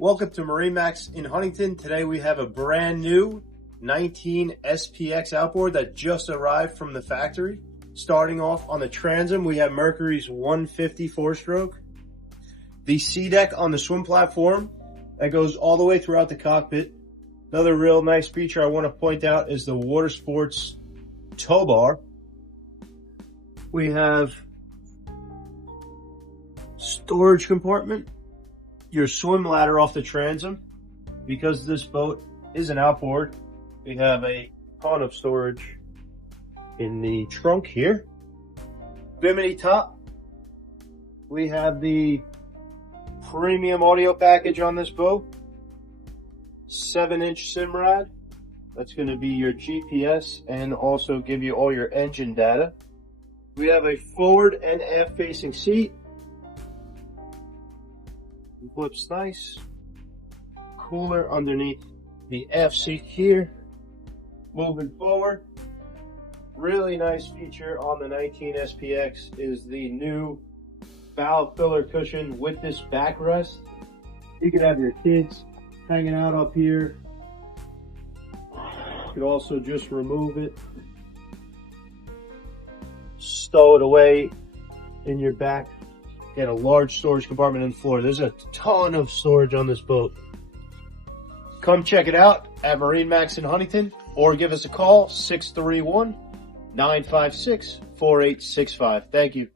Welcome to MarineMax in Huntington. Today we have a brand new 19 SPX outboard that just arrived from the factory. Starting off on the transom, we have Mercury's 150 4-stroke. The sea deck on the swim platform that goes all the way throughout the cockpit. Another real nice feature I want to point out is the water sports tow bar. We have storage compartment, your swim ladder off the transom. Because this boat is an outboard, we have a ton of storage in the trunk here. Bimini top. We have the premium audio package on this boat. 7-inch Simrad. That's going to be your GPS and also give you all your engine data. We have a forward and aft facing seat. It flips nice. Cooler underneath the aft seat here. Moving forward, really nice feature on the 19 SPX is the new valve filler cushion with this backrest. You can have your kids hanging out up here. You could also just remove it, stow it away in your back. Get a large storage compartment on the floor. There's a ton of storage on this boat. Come check it out at MarineMax in Huntington or give us a call, 631-956-4865. Thank you.